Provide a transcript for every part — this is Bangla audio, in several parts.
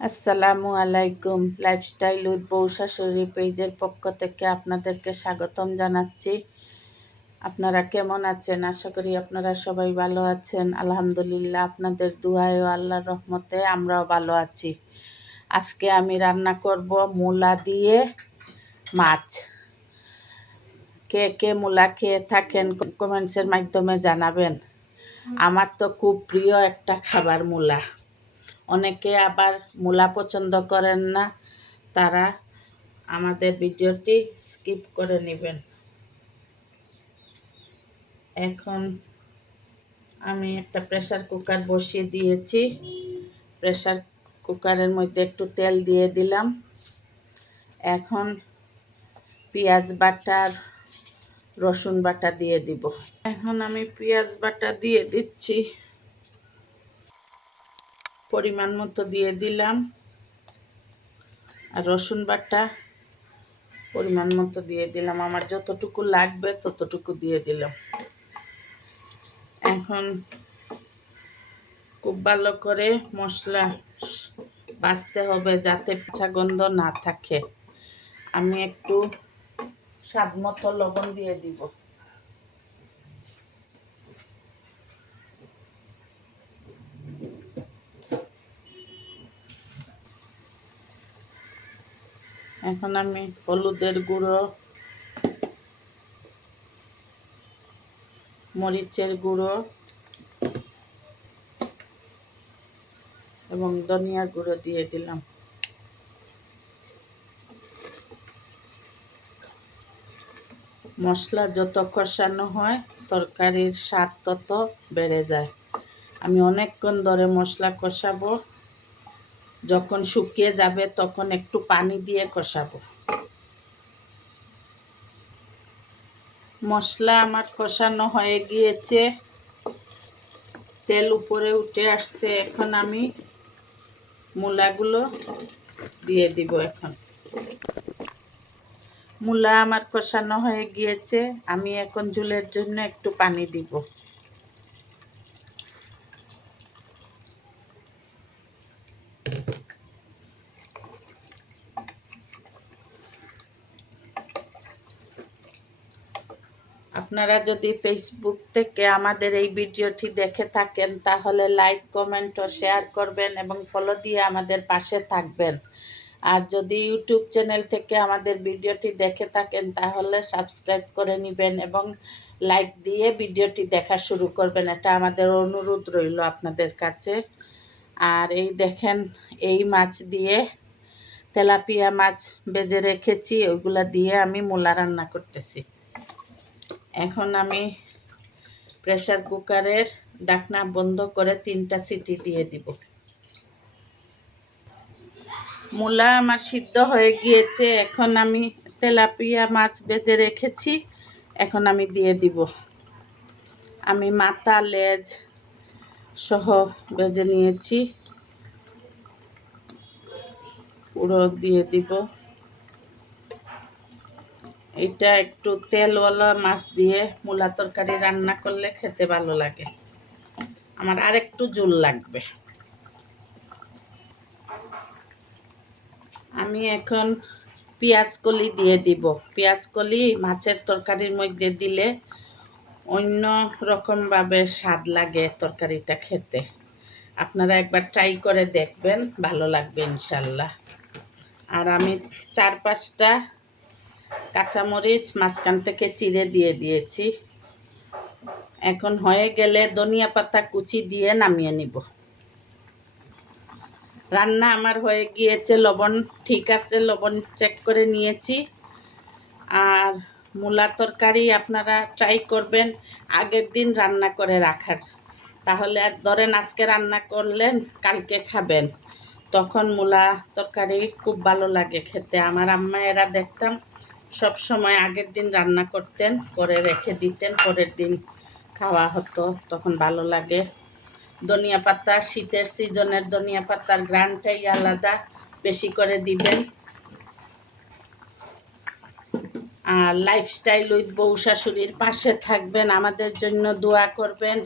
আসসালামু আলাইকুম। লাইফস্টাইল উইথ বউ শাশুড়ি পেজের পক্ষ থেকে আপনাদেরকে স্বাগতম জানাচ্ছি। আপনারা কেমন আছেন? আশা করি আপনারা সবাই ভালো আছেন। আলহামদুলিল্লাহ, আপনাদের দুয়ায় ও আল্লাহর রহমতে আমরাও ভালো আছি। আজকে আমি রান্না করব মূলা দিয়ে মাছ। কে কে মূলা খেয়ে থাকেন কমেন্টসের মাধ্যমে জানাবেন। আমার তো খুব প্রিয় একটা খাবার মূলা। অনেকে আবার মূলা পছন্দ করেন না, তারা আমাদের ভিডিওটি স্কিপ করে নেবেন। এখন আমি একটা প্রেশার কুকার বসিয়ে দিয়েছি। প্রেশার কুকারের মধ্যে একটু তেল দিয়ে দিলাম। এখন পেঁয়াজ বাটার রসুন বাটা দিয়ে দিব। এখন আমি পেঁয়াজ বাটা দিয়ে দিচ্ছি। পরিমাণ মতো দিয়ে দিলাম। আর রসুন বাটা পরিমাণ মতো দিয়ে দিলাম। আমার যতটুকু লাগবে ততটুকু দিয়ে দিলাম। এখন খুব ভালো করে মশলা বাছতে হবে যাতে পিঠা গন্ধ না থাকে। আমি একটু স্বাদ মতো লবণ দিয়ে দিব। এখন আমি হলুদের গুঁড়ো, মরিচের গুঁড়ো এবং ধনিয়ার গুঁড়ো দিয়ে দিলাম। মশলা যত কষানো হয়, তরকারির স্বাদ তত বেড়ে যায়। আমি অনেকক্ষণ ধরে মশলা কষাবো। যখন শুকিয়ে যাবে, তখন একটু পানি দিয়ে কষাবো। মশলা আমার কষানো হয়ে গিয়েছে। তেল উপরে উঠে আসছে। এখন আমি মূলাগুলো দিয়ে দিব এখন। মূলা আমার কষানো হয়ে গিয়েছে। আমি এখন ঝুলের জন্য একটু পানি দিব। আপনারা যদি ফেসবুক থেকে আমাদের এই ভিডিওটি দেখে থাকেন, তাহলে লাইক কমেন্ট ও শেয়ার করবেন এবং ফলো দিয়ে আমাদের পাশে থাকবেন। আর যদি ইউটিউব চ্যানেল থেকে আমাদের ভিডিওটি দেখে থাকেন, তাহলে সাবস্ক্রাইব করে নেবেন এবং লাইক দিয়ে ভিডিওটি দেখা শুরু করবেন। এটা আমাদের অনুরোধ রইল আপনাদের কাছে। আর এই দেখেন, এই মাছ দিয়ে তেলাপিয়া মাছ বেজে রেখেছি, ওইগুলা দিয়ে আমি মূলা রান্না করতেছি। এখন আমি প্রেশার কুকারের ডাকনা বন্ধ করে তিনটা সিটি দিয়ে দিব। মূলা আমার সিদ্ধ হয়ে গিয়েছে, এখন আমি তেলাপিয়া মাছ বেজে রেখেছি, এখন আমি দিয়ে দিব। আমি মাথা, লেজ সহ বেজে নিয়েছি। পুরো দিয়ে দিব। এটা একটু তেলওয়ালা মাছ দিয়ে মূলা তরকারি রান্না করলে খেতে ভালো লাগে। আমার আর একটু জোল লাগবে। আমি এখন পেঁয়াজ কলি দিয়ে দিব। পেঁয়াজ কলি মাছের তরকারির মধ্যে দিলে অন্য রকমভাবে স্বাদ লাগে তরকারিটা খেতে। আপনারা একবার ট্রাই করে দেখবেন, ভালো লাগবে ইনশাল্লাহ। আর আমি চার পাঁচটা কাঁচামরিচ মাঝখান থেকে চিড়ে দিয়ে দিয়েছি। এখন হয়ে গেলে ধনিয়া পাতা কুচি দিয়ে নামিয়ে নিব। রান্না আমার হয়ে গিয়েছে, লবণ ঠিক আছে, লবণ চেক করে নিয়েছি। আর মূলা তরকারি আপনারা ট্রাই করবেন আগের দিন রান্না করে রাখার। তাহলে ধরেন আজকে রান্না করলেন, কালকে খাবেন। তখন মূলা তরকারি খুব ভালো লাগে খেতে। আমার আম্মা এরা দেখতাম সব সময় আগের দিন রান্না করতেন, করে রেখে দিতেন, পরের দিন খাওয়া হতো, তখন ভালো লাগে। ধনিয়া পাতা, শীতের সিজনের ধনিয়া পাতার গ্রানটাই আলাদা, বেশি করে দিবেন। আর লাইফস্টাইল উইথ বউ শাশুড়ির পাশে থাকবেন, আমাদের জন্য দোয়া করবেন।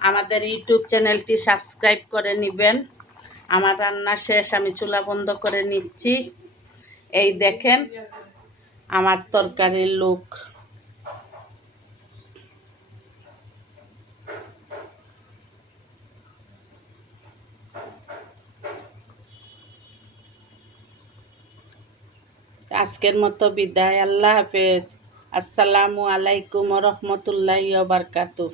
আমাদের ইউটিউব চ্যানেলটি সাবস্ক্রাইব করে নেবেন। আমার রান্না শেষ, আমি চুলা বন্ধ করে নিচ্ছি। এই দেখেন আমার তরকারির লোক আজকের মতো বিদায় আল্লাহ হাফেজ। আসসালামু আলাইকুম রহমতুল্লাহ বারকাতু